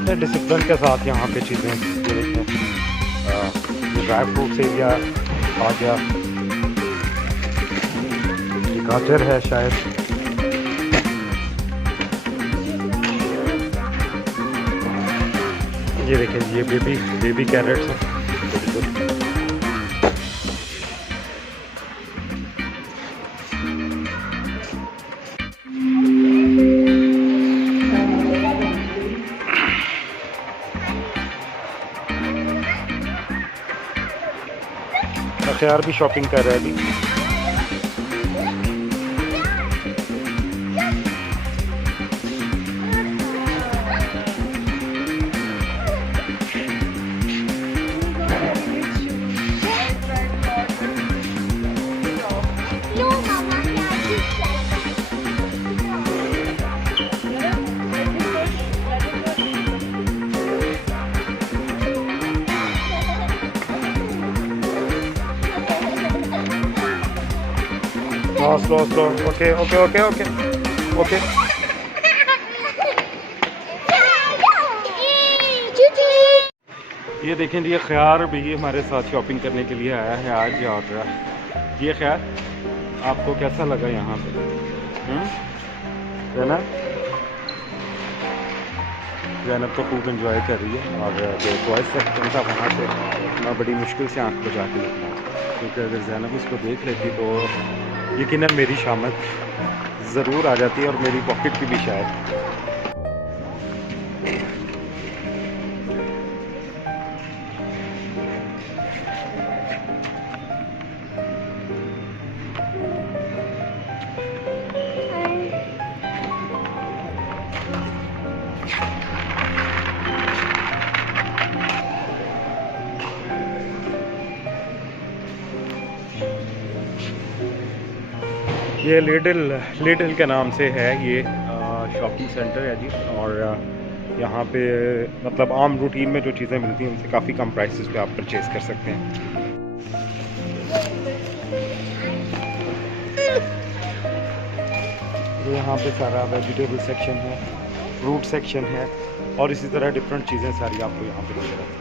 कितने डिसिप्लिन के साथ यहाँ पे चीज़ें ये देखें, ये ड्राई फ्रूट्स एरिया आ गया, ये गाजर है शायद, ये देखें ये बेबी कैरेट्स हैं। अख्तियार भी शॉपिंग कर रहा है अभी। Slow okay. ये देखें जी, ये ख्यार भी हमारे साथ शॉपिंग करने के लिए आया है आज। और ये ख्यार आपको कैसा लगा यहाँ पे? ज़ैनब तो खूब एंजॉय कर रही है। और जो टॉय सेक्शन था वहाँ से मैं बड़ी मुश्किल से आँख बचा के निकला, क्योंकि अगर ज़ैनब इसको देख लेती तो यकीनन मेरी शामत ज़रूर आ जाती है और मेरी पॉकेट की भी शायद। ये लिडल के नाम से है ये शॉपिंग सेंटर है जी। और यहाँ पे मतलब आम रूटीन में जो चीज़ें मिलती हैं उनसे काफ़ी कम प्राइसेस पे आप परचेज़ कर सकते हैं। तो यहाँ पे सारा वेजिटेबल सेक्शन है, फ्रूट सेक्शन है और इसी तरह डिफरेंट चीज़ें सारी आपको यहाँ पे मिल जाती हैं।